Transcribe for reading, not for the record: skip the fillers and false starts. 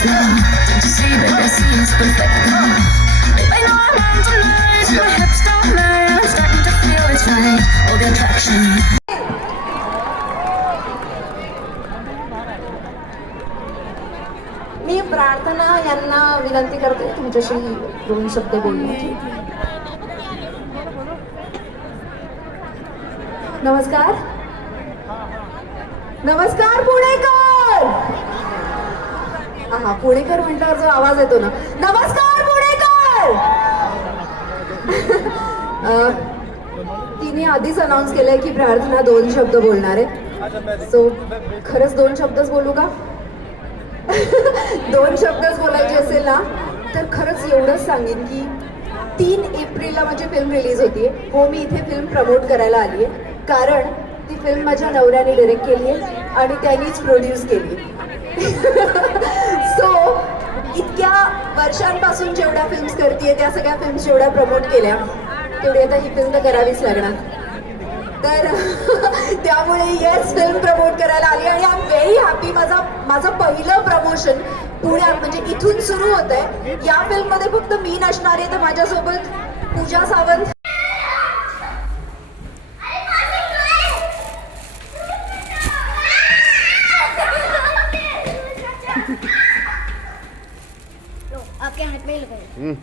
slow. Don't you see that I see is perfect? Babe, I know I'm on tonight. My hips don't lie. I'm starting to feel it's right. All the attraction. मी प्रार्थना यांना विनंती करते तुमच्याशी 2 शब्द बोलण्याची. नमस्कार. नमस्कार पुणेकर. हा पुणेकर म्हटल्यावर जो आवाज येतो ना, नमस्कार पुणेकर. तिने आधीच अनाऊन्स केलंय की प्रार्थना 2 शब्द बोलणार आहे. सो खरंच 2 शब्दच बोलू का? 2 शब्दच बोलायचे असेल ना तर खरंच एवढंच सांगेन की 3 एप्रिलला माझी फिल्म रिलीज होतीये. हो, मी इथे फिल्म प्रमोट करायला आली आहे कारण ती फिल्म माझ्या नवऱ्याने डायरेक्ट केली आहे आणि त्यांनीच प्रोड्यूस केली. सो इतक्या वर्षांपासून जेवढ्या फिल्म्स करते त्या सगळ्या फिल्म्स जेवढ्या प्रमोट केल्या तेवढी आता ही फिल्म तर करावीच लागणार. तर त्यामुळे येस फिल्म प्रमोट करायला आली आणि आय एम व्हेरी हॅपी. माझं पहिलं प्रमोशन पुण्यात म्हणजे इथून सुरू होत आहे. या फिल्ममध्ये फक्त मी नसणार आहे तर माझ्यासोबत पूजा सावंत, आपके हाथ में ही लगाइए.